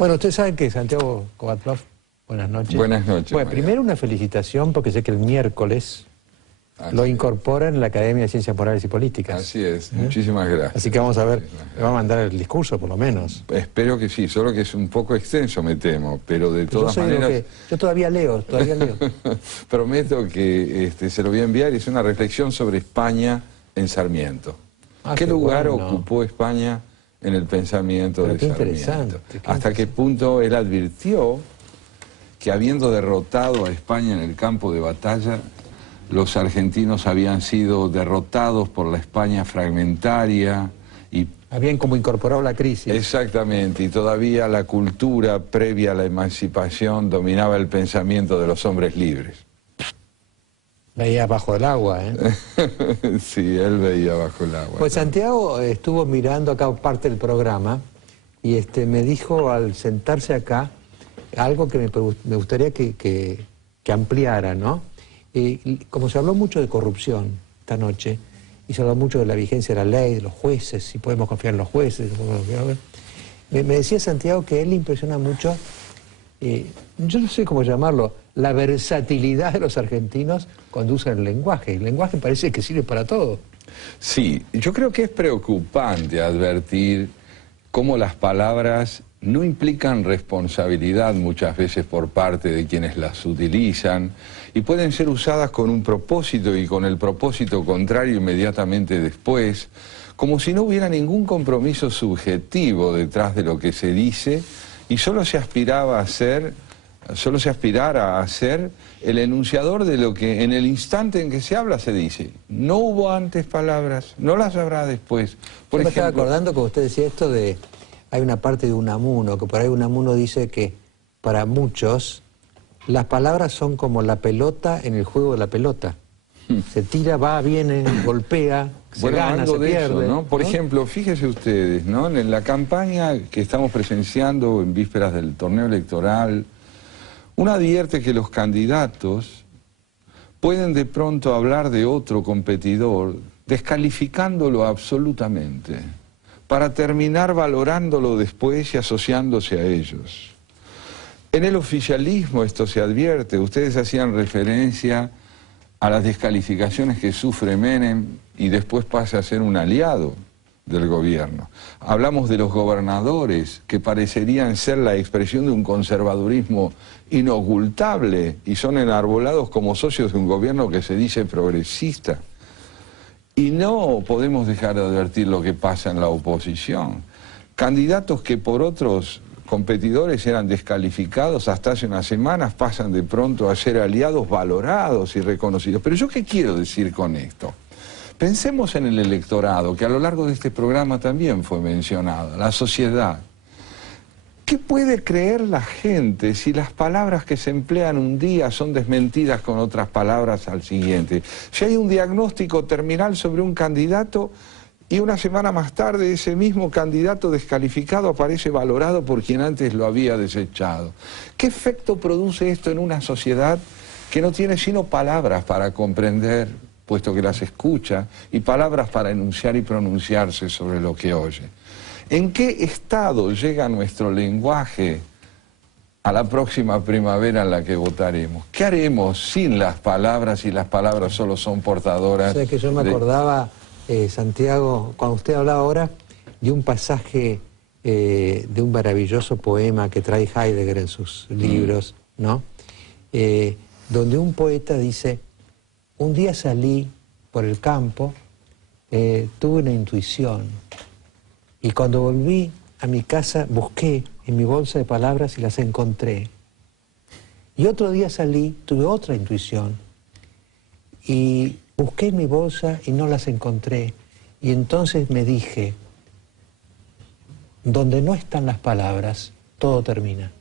Bueno, usted sabe que Santiago Kovatlov, buenas noches. Buenas noches. Bueno, primero una felicitación porque sé que el miércoles lo incorporan en la Academia de Ciencias Morales y Políticas. Así es, muchísimas gracias. Así que vamos a ver, me va a mandar el discurso por lo menos. Espero que sí, solo que es un poco extenso, me temo, pero de todas maneras... Yo todavía leo. Prometo que se lo voy a enviar, y es una reflexión sobre España en Sarmiento. ¿Qué lugar ocupó España en el pensamiento de Sarmiento? ¿Hasta qué punto él advirtió que habiendo derrotado a España en el campo de batalla, los argentinos habían sido derrotados por la España fragmentaria y... Habían como incorporado la crisis. Exactamente, y todavía la cultura previa a la emancipación dominaba el pensamiento de los hombres libres. Veía bajo el agua, ¿eh? Sí, él veía bajo el agua. Pues Santiago estuvo mirando acá parte del programa y me dijo al sentarse acá algo que me gustaría que ampliara, ¿no? Como se habló mucho de corrupción esta noche, y se habló mucho de la vigencia de la ley, de los jueces, si podemos confiar en los jueces, me decía Santiago que él le impresiona mucho, yo no sé cómo llamarlo, la versatilidad de los argentinos cuando usan el lenguaje. El lenguaje parece que sirve para todo. Sí, yo creo que es preocupante advertir cómo las palabras no implican responsabilidad muchas veces por parte de quienes las utilizan y pueden ser usadas con un propósito y con el propósito contrario inmediatamente después, como si no hubiera ningún compromiso subjetivo detrás de lo que se dice y solo se aspirara a ser el enunciador de lo que en el instante en que se habla se dice. No hubo antes palabras, no las habrá después. Yo me estaba acordando que usted decía esto de... Hay una parte de Unamuno, que por ahí Unamuno dice que para muchos las palabras son como la pelota en el juego de la pelota. Se tira, va, viene, golpea, se gana, se pierde. Eso, ¿no? Por ejemplo, fíjense ustedes, ¿no? En la campaña que estamos presenciando en vísperas del torneo electoral, uno advierte que los candidatos pueden de pronto hablar de otro competidor, descalificándolo absolutamente, para terminar valorándolo después y asociándose a ellos. En el oficialismo esto se advierte. Ustedes hacían referencia a las descalificaciones que sufre Menem y después pasa a ser un aliado del gobierno. Hablamos de los gobernadores, que parecerían ser la expresión de un conservadurismo inocultable y son enarbolados como socios de un gobierno que se dice progresista. Y no podemos dejar de advertir lo que pasa en la oposición. Candidatos que por otros competidores eran descalificados hasta hace unas semanas pasan de pronto a ser aliados valorados y reconocidos. Pero ¿yo qué quiero decir con esto? Pensemos en el electorado, que a lo largo de este programa también fue mencionado, la sociedad. ¿Qué puede creer la gente si las palabras que se emplean un día son desmentidas con otras palabras al siguiente? Si hay un diagnóstico terminal sobre un candidato y una semana más tarde ese mismo candidato descalificado aparece valorado por quien antes lo había desechado. ¿Qué efecto produce esto en una sociedad que no tiene sino palabras para comprender, puesto que las escucha, y palabras para enunciar y pronunciarse sobre lo que oye? ¿En qué estado llega nuestro lenguaje a la próxima primavera en la que votaremos? ¿Qué haremos sin las palabras si las palabras solo son portadoras? O sea, que yo me acordaba, Santiago, cuando usted hablaba ahora, de un pasaje de un maravilloso poema que trae Heidegger en sus libros, ¿no? Donde un poeta dice: un día salí por el campo, tuve una intuición, y cuando volví a mi casa busqué en mi bolsa de palabras y las encontré. Y otro día salí, tuve otra intuición, y busqué en mi bolsa y no las encontré. Y entonces me dije: donde no están las palabras, todo termina.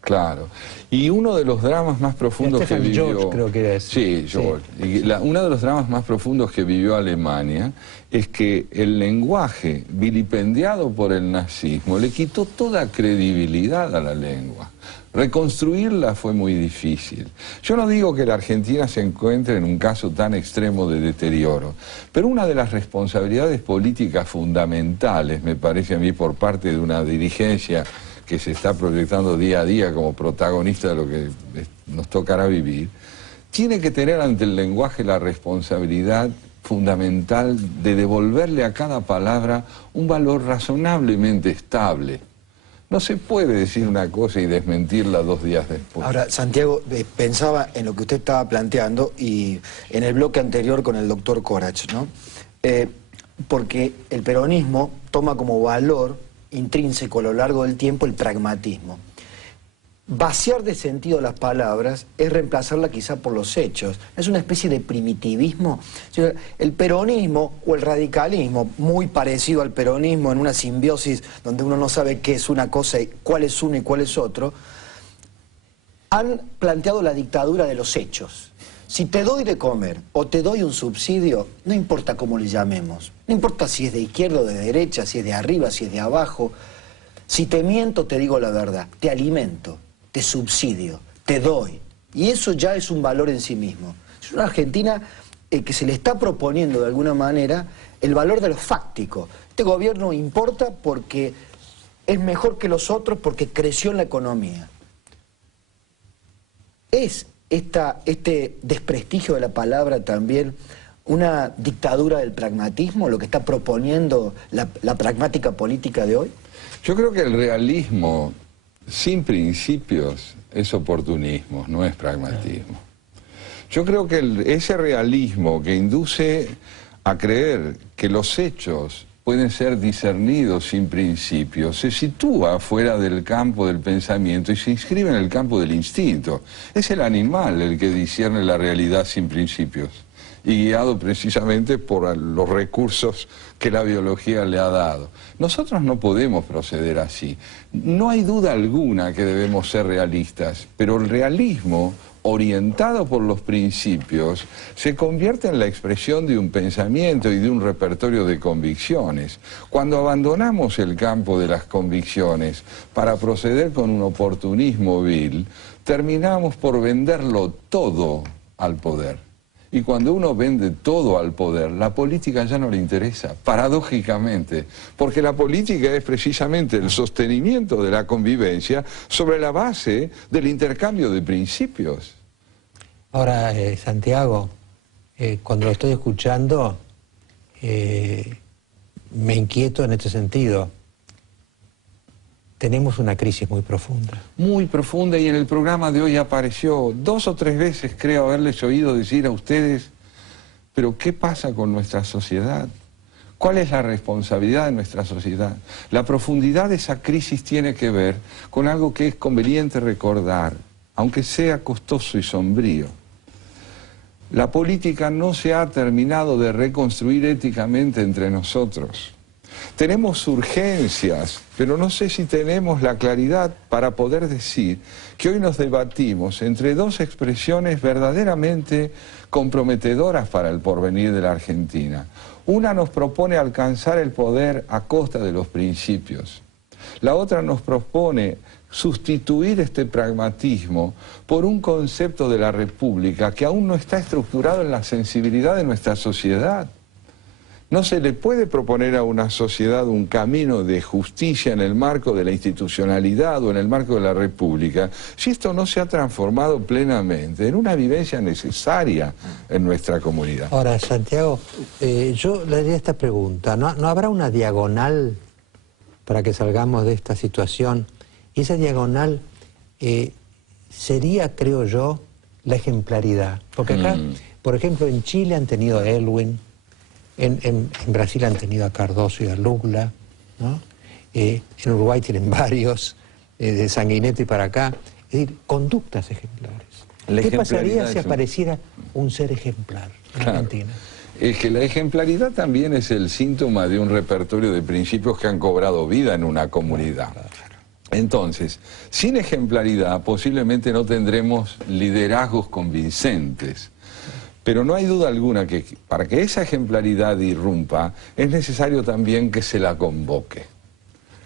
Claro. Y uno de los dramas más profundos que vivió... George, creo que era ese. Sí, George. Sí. Uno de los dramas más profundos que vivió Alemania es que el lenguaje vilipendiado por el nazismo le quitó toda credibilidad a la lengua. Reconstruirla fue muy difícil. Yo no digo que la Argentina se encuentre en un caso tan extremo de deterioro, pero una de las responsabilidades políticas fundamentales, me parece a mí, por parte de una dirigencia que se está proyectando día a día como protagonista de lo que nos tocará vivir, tiene que tener ante el lenguaje la responsabilidad fundamental de devolverle a cada palabra un valor razonablemente estable. No se puede decir una cosa y desmentirla 2 días después. Ahora, Santiago, pensaba en lo que usted estaba planteando y en el bloque anterior con el doctor Corach, ¿no? Porque el peronismo toma como valor intrínseco a lo largo del tiempo el pragmatismo. Vaciar de sentido las palabras es reemplazarla quizá por los hechos. Es una especie de primitivismo. El peronismo o el radicalismo, muy parecido al peronismo en una simbiosis donde uno no sabe qué es una cosa, y cuál es uno y cuál es otro, han planteado la dictadura de los hechos. Si te doy de comer o te doy un subsidio, no importa cómo le llamemos, no importa si es de izquierda o de derecha, si es de arriba, si es de abajo, si te miento te digo la verdad, te alimento, te subsidio, te doy. Y eso ya es un valor en sí mismo. Es una Argentina que se le está proponiendo de alguna manera el valor de lo fáctico. Este gobierno importa porque es mejor que los otros porque creció en la economía. ¿Es este desprestigio de la palabra también una dictadura del pragmatismo, lo que está proponiendo la pragmática política de hoy? Yo creo que el realismo sin principios es oportunismo, no es pragmatismo. Yo creo que ese realismo que induce a creer que los hechos pueden ser discernidos sin principios, se sitúa fuera del campo del pensamiento y se inscribe en el campo del instinto. Es el animal el que discierne la realidad sin principios y guiado precisamente por los recursos que la biología le ha dado. Nosotros no podemos proceder así. No hay duda alguna que debemos ser realistas, pero el realismo orientado por los principios, se convierte en la expresión de un pensamiento y de un repertorio de convicciones. Cuando abandonamos el campo de las convicciones para proceder con un oportunismo vil, terminamos por venderlo todo al poder. Y cuando uno vende todo al poder, la política ya no le interesa, paradójicamente, porque la política es precisamente el sostenimiento de la convivencia sobre la base del intercambio de principios. Ahora, Santiago, cuando lo estoy escuchando, me inquieto en este sentido. Tenemos una crisis muy profunda. Muy profunda, y en el programa de hoy apareció 2 o 3 veces, creo haberles oído decir a ustedes, pero ¿qué pasa con nuestra sociedad? ¿Cuál es la responsabilidad de nuestra sociedad? La profundidad de esa crisis tiene que ver con algo que es conveniente recordar, aunque sea costoso y sombrío. La política no se ha terminado de reconstruir éticamente entre nosotros. Tenemos urgencias, pero no sé si tenemos la claridad para poder decir que hoy nos debatimos entre 2 expresiones verdaderamente comprometedoras para el porvenir de la Argentina. Una nos propone alcanzar el poder a costa de los principios. La otra nos propone sustituir este pragmatismo por un concepto de la República que aún no está estructurado en la sensibilidad de nuestra sociedad. No se le puede proponer a una sociedad un camino de justicia en el marco de la institucionalidad o en el marco de la República si esto no se ha transformado plenamente en una vivencia necesaria en nuestra comunidad. Ahora, Santiago, yo le haría esta pregunta. ¿No habrá una diagonal para que salgamos de esta situación? Y esa diagonal sería, creo yo, la ejemplaridad. Porque acá, por ejemplo, en Chile han tenido a Elwin, en Brasil han tenido a Cardoso y a Lula, ¿no? En Uruguay tienen varios, de Sanguinetti para acá. Es decir, conductas ejemplares. ¿Qué pasaría si apareciera un ser ejemplar en Argentina? Es que la ejemplaridad también es el síntoma de un repertorio de principios que han cobrado vida en una comunidad. Entonces, sin ejemplaridad posiblemente no tendremos liderazgos convincentes. Pero no hay duda alguna que para que esa ejemplaridad irrumpa es necesario también que se la convoque.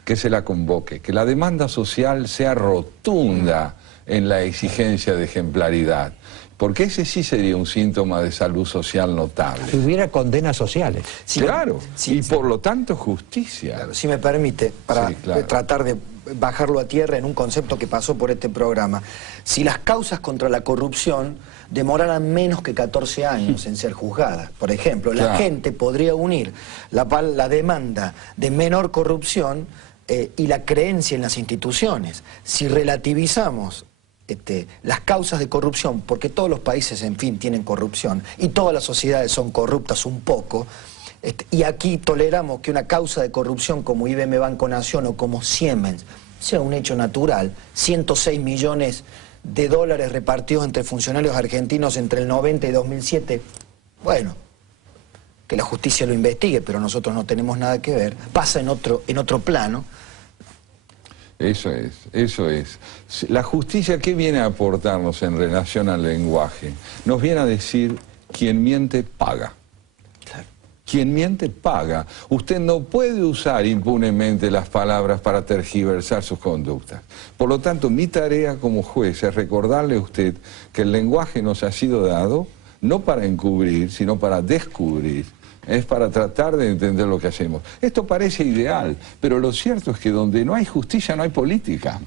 Que la demanda social sea rotunda en la exigencia de ejemplaridad. Porque ese sí sería un síntoma de salud social notable. Si hubiera condenas sociales. Claro, y por lo tanto justicia. Claro, si me permite, para tratar de bajarlo a tierra en un concepto que pasó por este programa. Si las causas contra la corrupción demoraran menos que 14 años en ser juzgadas, por ejemplo, la gente podría unir la demanda de menor corrupción y la creencia en las instituciones. Si relativizamos las causas de corrupción, porque todos los países, en fin, tienen corrupción, y todas las sociedades son corruptas un poco, y aquí toleramos que una causa de corrupción como IBM Banco Nación o como Siemens sea un hecho natural, 106 millones de dólares repartidos entre funcionarios argentinos entre el 90 y 2007, bueno, que la justicia lo investigue, pero nosotros no tenemos nada que ver, pasa en otro plano. Eso es. La justicia, ¿qué viene a aportarnos en relación al lenguaje? Nos viene a decir, quien miente, paga. Claro. Quien miente, paga. Usted no puede usar impunemente las palabras para tergiversar sus conductas. Por lo tanto, mi tarea como juez es recordarle a usted que el lenguaje nos ha sido dado no para encubrir, sino para descubrir. Es para tratar de entender lo que hacemos. Esto parece ideal, pero lo cierto es que donde no hay justicia no hay política.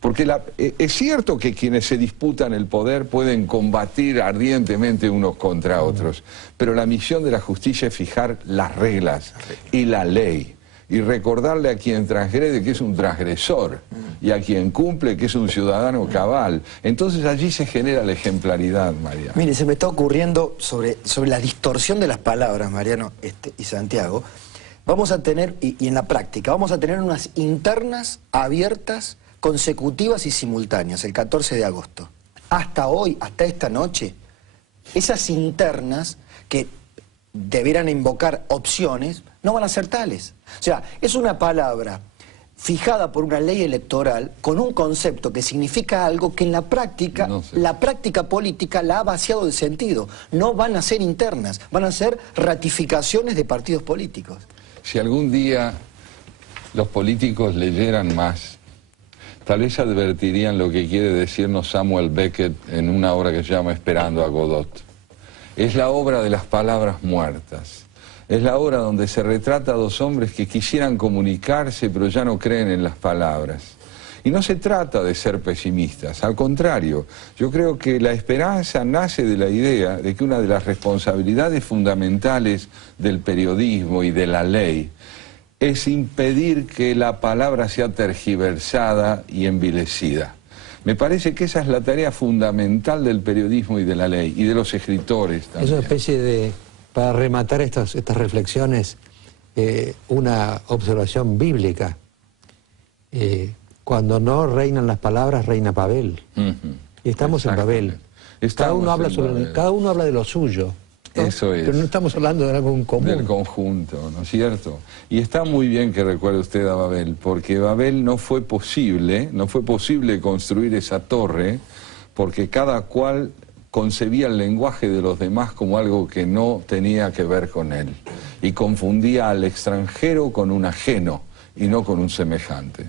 Porque es cierto que quienes se disputan el poder pueden combatir ardientemente unos contra otros, pero la misión de la justicia es fijar las reglas y la ley, y recordarle a quien transgrede que es un transgresor, y a quien cumple que es un ciudadano cabal. Entonces allí se genera la ejemplaridad, Mariano. Mire, se me está ocurriendo sobre la distorsión de las palabras, Mariano y Santiago. Vamos a tener, y en la práctica, vamos a tener unas internas abiertas, consecutivas y simultáneas, el 14 de agosto. Hasta hoy, hasta esta noche, esas internas que debieran invocar opciones, no van a ser tales. O sea, es una palabra fijada por una ley electoral con un concepto que significa algo que en la práctica, la práctica política la ha vaciado de sentido. No van a ser internas, van a ser ratificaciones de partidos políticos. Si algún día los políticos leyeran más, tal vez advertirían lo que quiere decirnos Samuel Beckett en una obra que se llama Esperando a Godot. Es la obra de las palabras muertas. Es la obra donde se retrata a dos hombres que quisieran comunicarse, pero ya no creen en las palabras. Y no se trata de ser pesimistas, al contrario, yo creo que la esperanza nace de la idea de que una de las responsabilidades fundamentales del periodismo y de la ley es impedir que la palabra sea tergiversada y envilecida. Me parece que esa es la tarea fundamental del periodismo y de la ley, y de los escritores también. Es una especie de, para rematar estas reflexiones, una observación bíblica. Cuando no reinan las palabras, reina Babel. Y estamos en Babel. Cada uno habla de lo suyo, ¿no? Eso es. Pero no estamos hablando de algo en común. Del conjunto, ¿no es cierto? Y está muy bien que recuerde usted a Babel, porque Babel no fue posible construir esa torre, porque cada cual concebía el lenguaje de los demás como algo que no tenía que ver con él, y confundía al extranjero con un ajeno, y no con un semejante.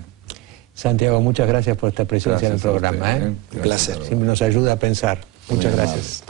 Santiago, muchas gracias por esta presencia en el programa. Usted, Un placer. Siempre nos ayuda a pensar. Muchas gracias.